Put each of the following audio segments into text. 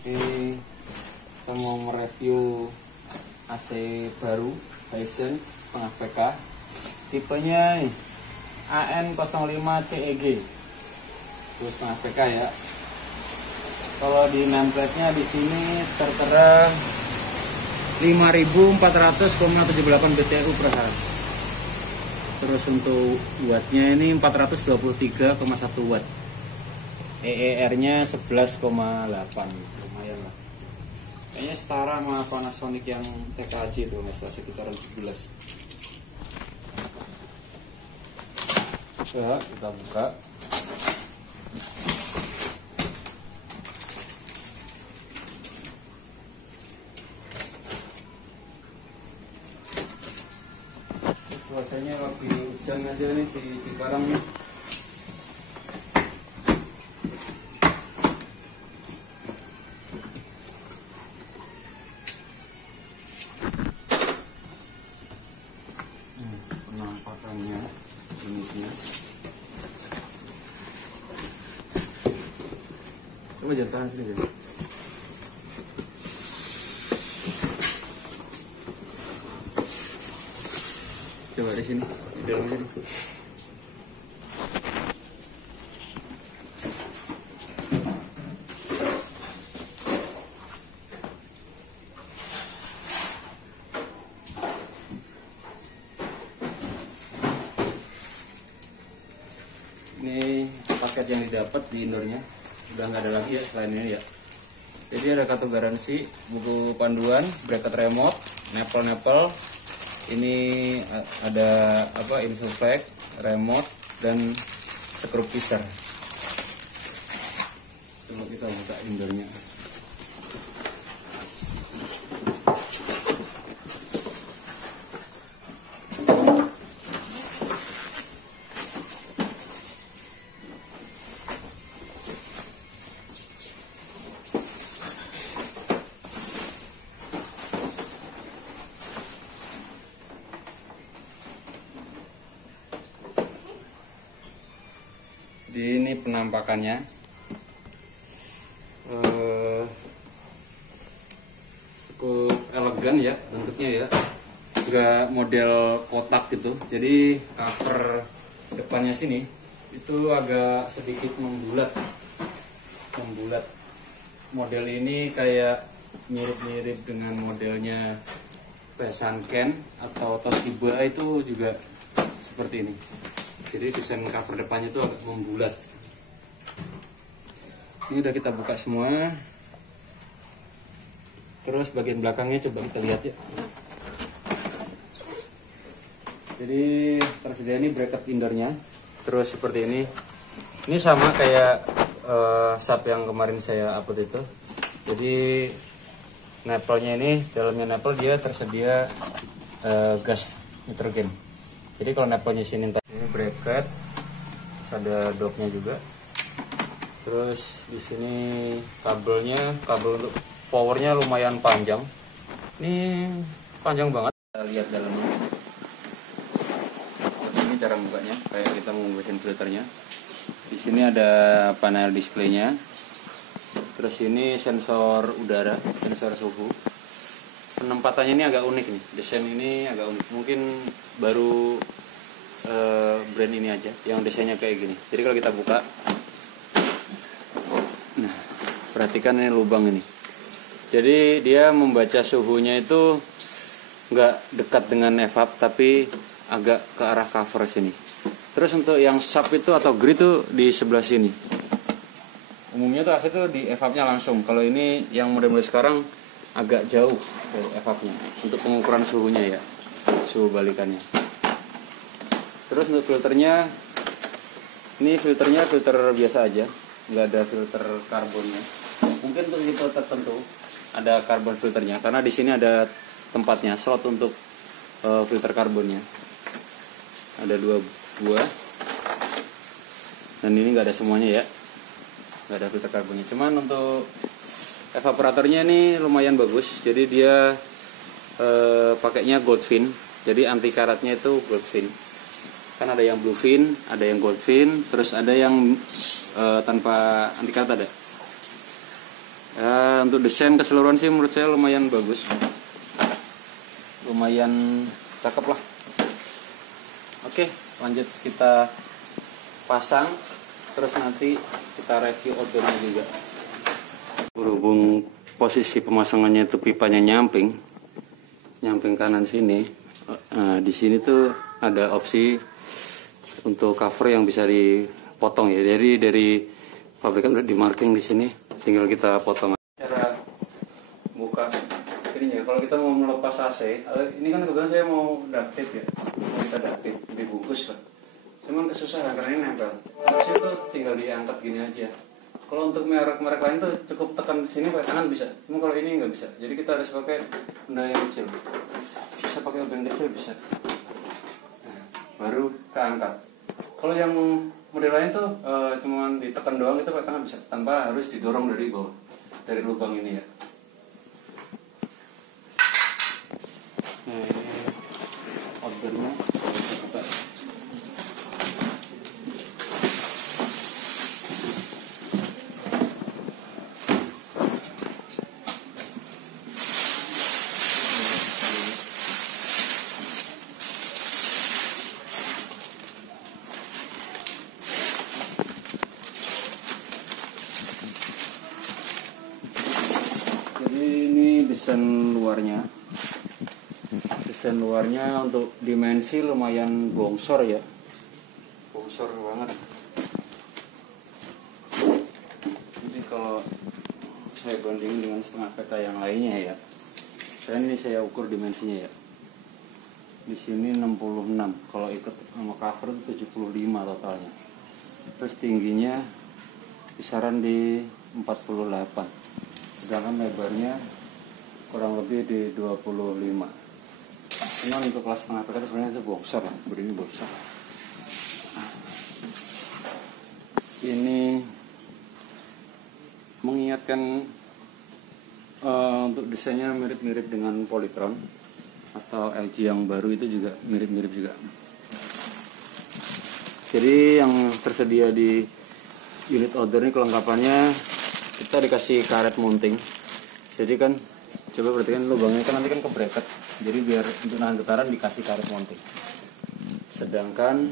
Ini kita mau mereview AC baru Hisense setengah PK, tipenya AN05CEG, terus setengah PK ya. Kalau di nameplate-nya di sini tertera 5400,78 BTU per hari. Terus untuk wattnya ini 423,1 watt. EER-nya 11,8, lumayan lah. Kayaknya setara sama Panasonic yang TKJ itu, sekitaran 11. Ya, kita buka. Cuacanya lagi hujan aja nih di Cikarang nih. Penampakannya jenisnya. Coba jangan tahan sini guys. Coba di sini, di dalam sini. Ini paket yang didapat di indoornya, udah nggak ada lagi ya selain ini ya. Jadi ada kartu garansi, buku panduan, bracket remote, nepel, ini ada apa, info pack, remote, dan skru pisar. Coba kita buka indoornya. Jadi ini penampakannya, cukup elegan ya bentuknya ya, nggak model kotak gitu. Jadi cover depannya sini itu agak sedikit membulat. Model ini kayak mirip-mirip dengan modelnya Sanken atau Toshiba, itu juga seperti ini. Jadi desain cover depannya itu agak membulat. Ini udah kita buka semua. Terus bagian belakangnya coba kita lihat ya. Jadi tersedia ini bracket indoornya. Terus seperti ini. Ini sama kayak sub yang kemarin saya upload itu. Jadi nepelnya ini, dalamnya nepel dia tersedia gas nitrogen. Jadi kalau nepelnya sini ini bracket, terus ada docknya juga. Terus di sini kabel untuk powernya lumayan panjang. Ini panjang banget. Kita lihat dalamnya. Ini cara bukanya, kayak kita mau mesin filternya. Di sini ada panel displaynya. Terus ini sensor udara, sensor suhu. Penempatannya ini agak unik nih. Desain ini agak unik. Mungkin baru brand ini aja yang desainnya kayak gini. Jadi kalau kita buka, nah perhatikan ini lubang ini. Jadi dia membaca suhunya itu nggak dekat dengan evap, tapi agak ke arah cover sini. Terus untuk yang sub itu atau grid itu di sebelah sini. Umumnya tuh AC tuh di evapnya langsung. Kalau ini yang model-model sekarang agak jauh dari evapnya untuk pengukuran suhunya ya, suhu balikannya. Terus untuk filternya, ini filternya filter biasa aja, nggak ada filter karbonnya. Mungkin untuk tipe tertentu ada karbon filternya, karena di sini ada tempatnya, slot untuk filter karbonnya. Ada 2 buah, dan ini nggak ada semuanya ya, nggak ada filter karbonnya. Cuman untuk evaporatornya ini lumayan bagus, jadi dia pakainya Goldfin, jadi anti karatnya itu Goldfin. Kan ada yang Bluefin, ada yang Goldfin, terus ada yang tanpa anti karat ada. Untuk desain keseluruhan sih menurut saya lumayan bagus, lumayan cakep lah. Oke, lanjut kita pasang, terus nanti kita review ordernya juga. Berhubung posisi pemasangannya itu pipanya nyamping kanan sini, di sini tuh ada opsi untuk cover yang bisa dipotong ya. Jadi dari pabrikan udah di marking di sini, tinggal kita potong. Cara buka ininya, kalau kita mau melepas AC, ini kan kebetulan saya mau duct tape ya, mau kita duct tape dibungkus lah. Cuman kesusahan karena ini nempel. Harusnya tuh tinggal diangkat gini aja. Kalau untuk merek-merek lain tuh cukup tekan sini pakai tangan bisa. Cuma kalau ini nggak bisa. Jadi kita harus pakai benda yang kecil. Bisa pakai benda kecil bisa. Nah, baru keangkat. Kalau yang model lain tuh cuma ditekan doang itu pakai tangan bisa, tanpa harus didorong dari bawah, dari lubang ini ya. Nah, ini ordernya. Desain luarnya untuk dimensi lumayan bongsor ya, bongsor banget. Jadi kalau saya bandingin dengan setengah peta yang lainnya ya, saya ukur dimensinya ya. Di sini 66, kalau ikut sama cover itu 75 totalnya. Terus tingginya kisaran di 48, sedangkan lebarnya kurang lebih di 25. Cuman untuk kelas setengah peta sebenarnya itu bongsor lah, begini bongsor. Ini mengingatkan untuk desainnya mirip-mirip dengan Polytron atau LG yang baru itu juga mirip-mirip juga. Jadi yang tersedia di unit order ini kelengkapannya, kita dikasih karet mounting. Jadi kan coba perhatikan lubangnya kan nanti kan ke bracket. Jadi biar untuk nahan getaran dikasih karet mounting. Sedangkan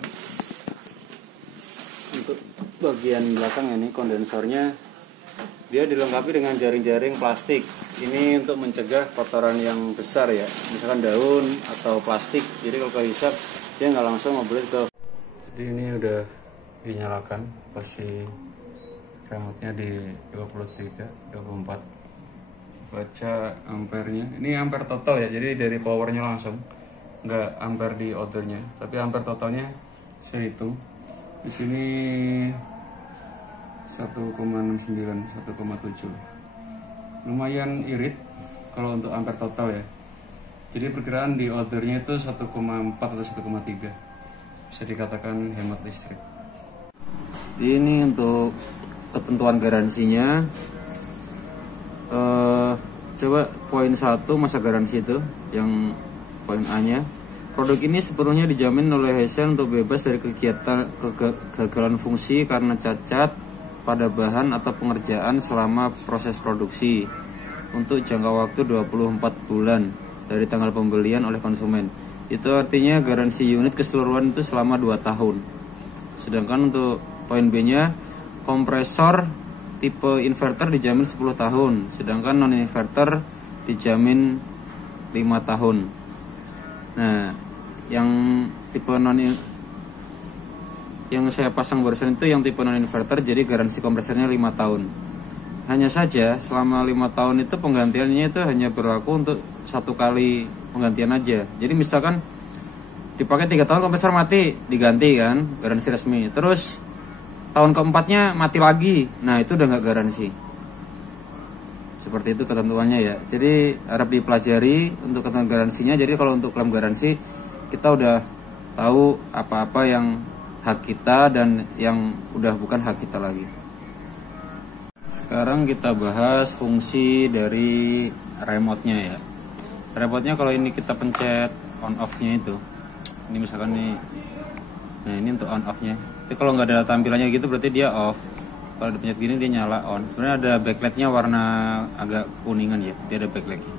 untuk bagian belakang ini kondensornya dia dilengkapi dengan jaring-jaring plastik. Ini untuk mencegah kotoran yang besar ya, misalkan daun atau plastik. Jadi kalau kehisap dia nggak langsung ngobrol ke. Jadi ini udah dinyalakan, posisi remote-nya di 23, 24. Baca ampernya, ini ampere total ya, jadi dari powernya langsung, nggak ampere di ordernya, tapi ampere totalnya saya hitung di sini 1,69, 1,7, lumayan irit kalau untuk ampere total ya. Jadi perkiraan di ordernya itu 1,4 atau 1,3, bisa dikatakan hemat listrik. Ini untuk ketentuan garansinya. Coba poin 1 masa garansi itu yang poin A nya, produk ini sepenuhnya dijamin oleh Heisen untuk bebas dari kegagalan fungsi karena cacat pada bahan atau pengerjaan selama proses produksi untuk jangka waktu 24 bulan dari tanggal pembelian oleh konsumen. Itu artinya garansi unit keseluruhan itu selama 2 tahun. Sedangkan untuk poin B nya, kompresor tipe inverter dijamin 10 tahun, sedangkan non inverter dijamin 5 tahun. Nah, yang tipe yang saya pasang barusan itu yang tipe non inverter, jadi garansi kompresornya 5 tahun. Hanya saja selama 5 tahun itu penggantiannya itu hanya berlaku untuk 1 kali penggantian aja. Jadi misalkan dipakai 3 tahun kompresor mati, diganti kan, garansi resmi. Terus tahun keempatnya mati lagi, nah itu udah nggak garansi. Seperti itu ketentuannya ya. Jadi harap dipelajari untuk ketentuan garansinya. Jadi kalau untuk klaim garansi kita udah tahu apa-apa yang hak kita dan yang udah bukan hak kita lagi. Sekarang kita bahas fungsi dari remote-nya ya. Remote-nya kalau ini kita pencet on off-nya itu, ini misalkan nih, nah ini untuk on off-nya. Tapi kalau nggak ada tampilannya gitu berarti dia off. Kalau dipencet gini dia nyala on. Sebenarnya ada backlightnya warna agak kuningan ya, dia ada backlightnya.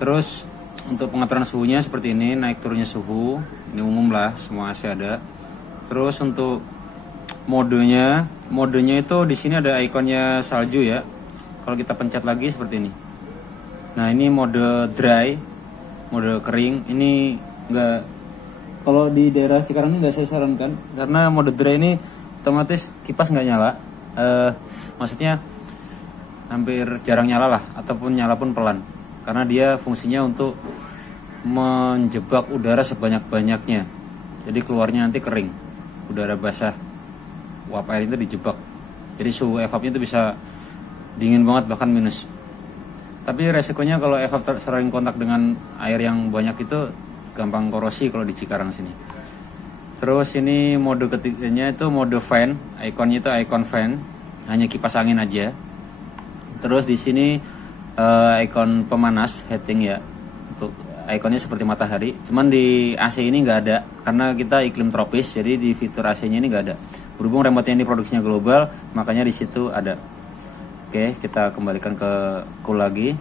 Terus untuk pengaturan suhunya seperti ini, naik turunnya suhu, ini umum lah, semua AC ada. Terus untuk modenya itu di sini ada ikonnya salju ya. Kalau kita pencet lagi seperti ini. Nah ini mode dry, mode kering. Ini enggak, kalau di daerah Cikarang ini nggak saya sarankan karena mode dry ini otomatis kipas nggak nyala. Maksudnya hampir jarang nyala lah, ataupun nyala pun pelan, karena dia fungsinya untuk menjebak udara sebanyak-banyaknya. Jadi keluarnya nanti kering, udara basah, uap air itu dijebak. Jadi suhu evapnya itu bisa dingin banget, bahkan minus. Tapi resikonya kalau evap sering kontak dengan air yang banyak itu gampang korosi kalau di Cikarang sini. Terus ini mode ketiganya itu mode fan, ikonnya itu ikon fan, hanya kipas angin aja. Terus di sini ikon pemanas heating ya, untuk ikonnya seperti matahari. Cuman di AC ini nggak ada karena kita iklim tropis, jadi di fitur AC-nya ini nggak ada. Berhubung remote-nya ini produksinya global, makanya di situ ada. Oke, kita kembalikan ke cool lagi.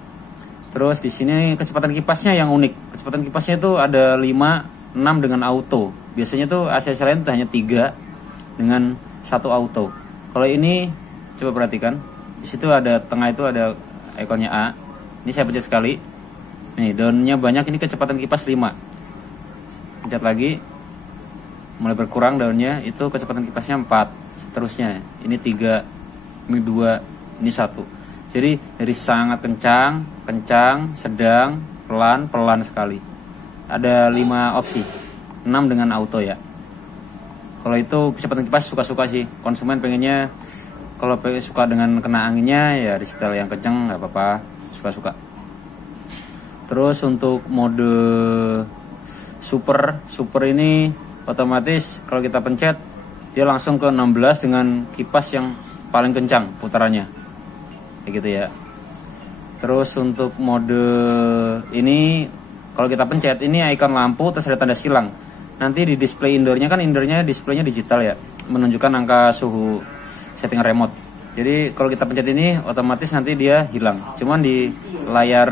Terus di sini kecepatan kipasnya yang unik. Kecepatan kipasnya itu ada 5, 6 dengan auto. Biasanya tuh AC lain hanya 3 dengan 1 auto. Kalau ini coba perhatikan, di situ ada tengah itu ada ikonnya A. Ini saya pencet sekali. Nih, daunnya banyak, ini kecepatan kipas 5. Pencet lagi. Mulai berkurang daunnya, itu kecepatan kipasnya 4. Seterusnya. Ini 3, ini 2, ini 1. Jadi dari sangat kencang, sedang, pelan sekali. Ada 5 opsi. 6 dengan auto ya. Kalau itu kecepatan kipas suka-suka sih. Konsumen pengennya kalau suka dengan kena anginnya ya di setel yang kencang nggak apa-apa, suka-suka. Terus untuk mode super ini otomatis kalau kita pencet dia langsung ke 16 dengan kipas yang paling kencang putarannya. Kayak gitu ya. Terus untuk mode ini kalau kita pencet ini ikon lampu terus ada tanda silang. Nanti di display indoornya kan displaynya digital ya, menunjukkan angka suhu setting remote. Jadi kalau kita pencet ini otomatis nanti dia hilang. Cuman di layar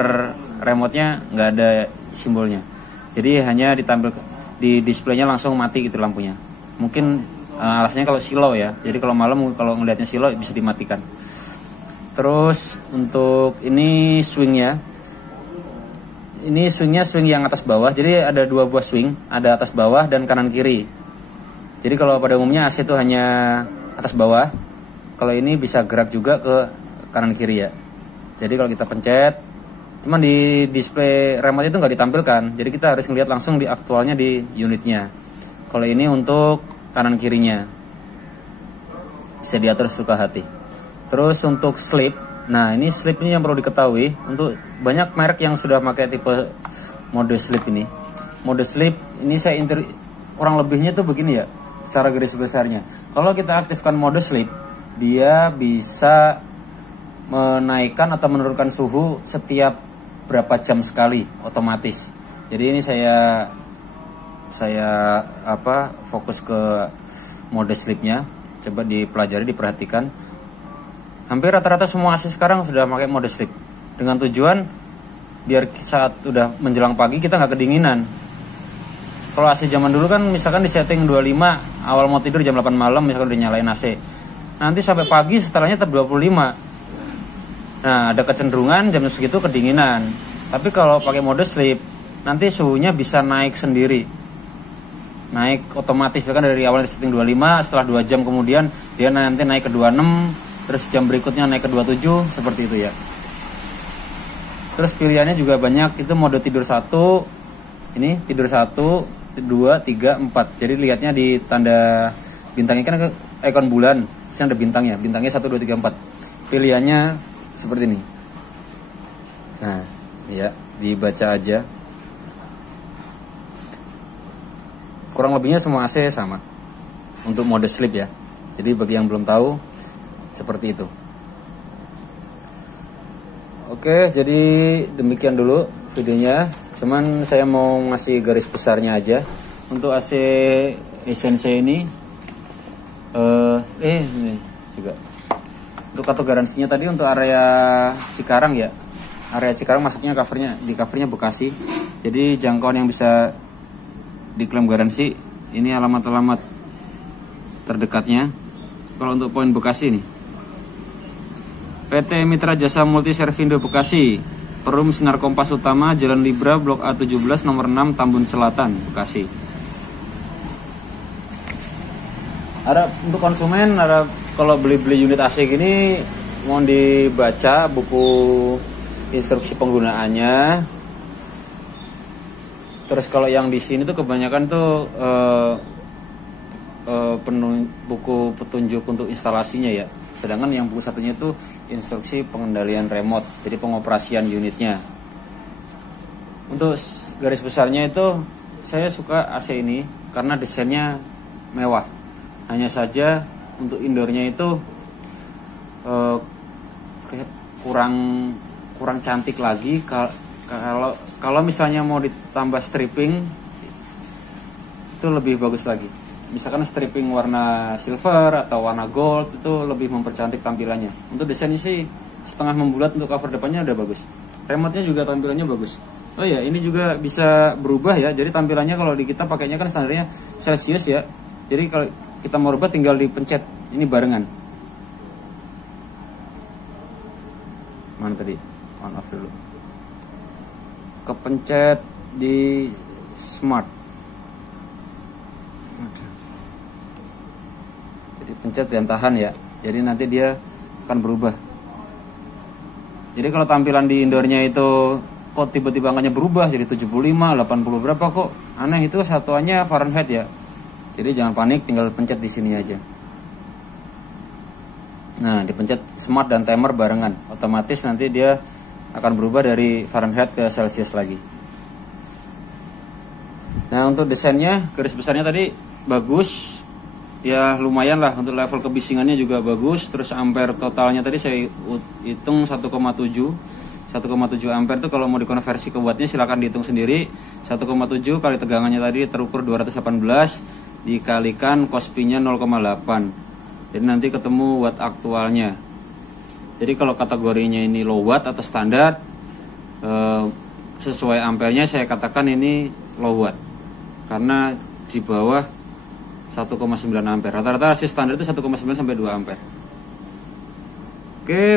remote-nya nggak ada simbolnya. Jadi hanya ditampil di displaynya langsung mati gitu lampunya. Mungkin alasannya kalau silau ya. Jadi kalau malam kalau ngelihatnya silau bisa dimatikan. Terus untuk ini swingnya. Ini swingnya swing yang atas bawah, jadi ada 2 buah swing, ada atas bawah dan kanan kiri. Jadi kalau pada umumnya AC itu hanya atas bawah, kalau ini bisa gerak juga ke kanan kiri ya. Jadi kalau kita pencet, cuman di display remote itu nggak ditampilkan, jadi kita harus ngelihat langsung di aktualnya di unitnya. Kalau ini untuk kanan kirinya, bisa diatur suka hati. Terus untuk sleep. Nah ini sleep ini yang perlu diketahui. Untuk banyak merek yang sudah pakai tipe mode sleep ini. Mode sleep ini saya kurang lebihnya tuh begini ya, secara garis besarnya. Kalau kita aktifkan mode sleep, dia bisa menaikkan atau menurunkan suhu setiap berapa jam sekali otomatis. Jadi ini saya fokus ke mode sleepnya. Coba dipelajari, diperhatikan. Hampir rata-rata semua AC sekarang sudah pakai mode sleep dengan tujuan biar saat udah menjelang pagi kita nggak kedinginan. Kalau AC zaman dulu kan misalkan di setting 25, awal mau tidur jam 8 malam misalkan udah nyalain AC, nanti sampai pagi setelahnya tetap 25. Nah ada kecenderungan jam segitu kedinginan. Tapi kalau pakai mode sleep nanti suhunya bisa naik sendiri, naik otomatis. Kan dari awal setting 25, setelah 2 jam kemudian dia nanti naik ke 26, terus jam berikutnya naik ke 27, seperti itu ya. Terus pilihannya juga banyak, itu mode tidur 1, ini tidur 1, 2, 3, 4. Jadi lihatnya di tanda bintangnya kan ikon bulan, terus ada bintangnya 1, 2, 3, 4. Pilihannya seperti ini. Nah, ya, dibaca aja. Kurang lebihnya semua AC sama untuk mode sleep ya. Jadi bagi yang belum tahu, seperti itu. Oke, jadi demikian dulu videonya. Cuman saya mau ngasih garis besarnya aja. Untuk AC Hisense ini juga. Untuk kartu garansinya tadi untuk area Cikarang ya. Area Cikarang masuknya covernya Bekasi. Jadi jangkauan yang bisa diklaim garansi ini alamat-alamat terdekatnya. Kalau untuk poin Bekasi nih, PT Mitra Jasa Multi Servindo Bekasi, Perum Sinar Kompas Utama, Jalan Libra, Blok A17, nomor 6, Tambun Selatan, Bekasi. Ada untuk konsumen, ada kalau beli unit AC gini, mohon dibaca buku instruksi penggunaannya. Terus kalau yang di sini tuh kebanyakan tuh buku petunjuk untuk instalasinya ya. Sedangkan yang buku satunya itu instruksi pengendalian remote, jadi pengoperasian unitnya. Untuk garis besarnya itu saya suka AC ini karena desainnya mewah. Hanya saja untuk indoornya itu kurang cantik lagi. Kalau misalnya mau ditambah stripping itu lebih bagus lagi. Misalkan stripping warna silver atau warna gold itu lebih mempercantik tampilannya. Untuk desainnya sih setengah membulat, untuk cover depannya udah bagus. Remote-nya juga tampilannya bagus. Oh ya, ini juga bisa berubah ya. Jadi tampilannya kalau di kita pakainya kan standarnya Celsius ya. Jadi kalau kita mau rubah tinggal dipencet ini barengan. Mana tadi? On off dulu. Kepencet di smart. Jadi pencet dan tahan ya. Jadi nanti dia akan berubah. Jadi kalau tampilan di indoornya itu kok tiba-tiba angkanya berubah jadi 75, 80 berapa kok? Aneh, itu satuannya Fahrenheit ya. Jadi jangan panik, tinggal pencet di sini aja. Nah, dipencet smart dan timer barengan. Otomatis nanti dia akan berubah dari Fahrenheit ke Celsius lagi. Nah, untuk desainnya, garis besarnya tadi bagus. Ya lumayan lah, untuk level kebisingannya juga bagus. Terus ampere totalnya tadi saya hitung 1,7 ampere itu kalau mau dikonversi ke wattnya silahkan dihitung sendiri. 1,7 kali tegangannya tadi terukur 218 dikalikan cosp-nya 0,8. Jadi nanti ketemu watt aktualnya. Jadi kalau kategorinya ini low watt atau standar, sesuai ampernya saya katakan ini low watt. Karena di bawah 1,9 ampere. Rata-rata AC standar itu 1,9 sampai 2 ampere. Oke.